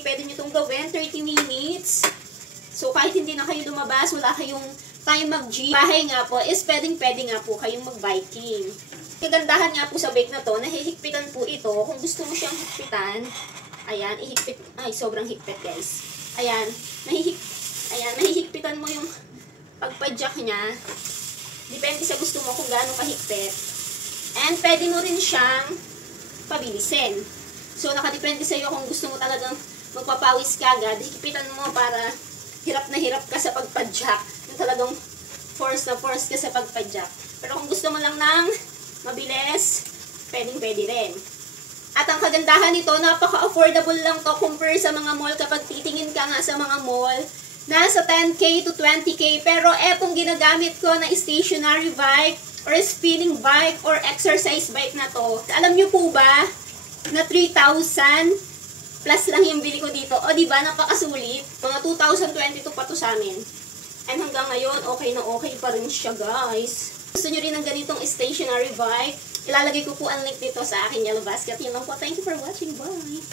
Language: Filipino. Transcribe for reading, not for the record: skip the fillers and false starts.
10K, pwede nyo itong gawin, 30 minutes. So, kahit hindi na kayo lumabas, wala kayong time mag-gym, bahay nga po, is pwedeng-pwede nga po kayong mag-biking. Kagandahan nga po sa bike na to, nahihigpitan po ito. Kung gusto mo siyang higpitan, ayan, ihigpit, ay, sobrang higpit guys. Ayan, nahihigpitan mo yung pagpa-jack niya. Depende sa gusto mo kung gaano kahigpit. And pwede mo rin siyang pabilisin. So, nakadepende sa iyo kung gusto mo talagang magpapawis ka agad, higpitan mo para hirap na hirap ka sa pagpa-jack. Yung talagang force na force ka sa pagpa-jack. Pero kung gusto mo lang ng mabilis, pwedeng-pwede rin. At ang kagandahan nito, napaka-affordable lang to compare sa mga mall. Kapag titingin ka nga sa mga mall, nasa 10K to 20K. Pero etong ginagamit ko na stationary bike or spinning bike or exercise bike na to, alam nyo po ba na 3,000 plus lang yung bili ko dito? O diba, napakasulit. Mga 2022 pa to sa amin. And hanggang ngayon, okay na okay pa rin siya guys. Gusto nyo rin ng ganitong stationary bike? Ilalagay ko po ang link dito sa aking yellow basket. Yun lang po. Thank you for watching. Bye!